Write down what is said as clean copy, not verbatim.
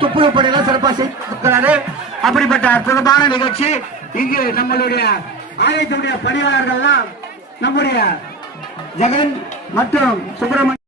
துப்புரவு பணியெல்லாம் சிறப்பாக செய்திருக்கிறாரு. அப்படிப்பட்ட அற்புதமான நிகழ்ச்சி இங்கு நம்மளுடைய ஆலயத்துடைய பணியாளர்கள்லாம் நம்முடைய ஜெகன் மற்றும் சுப்பிரமணியன்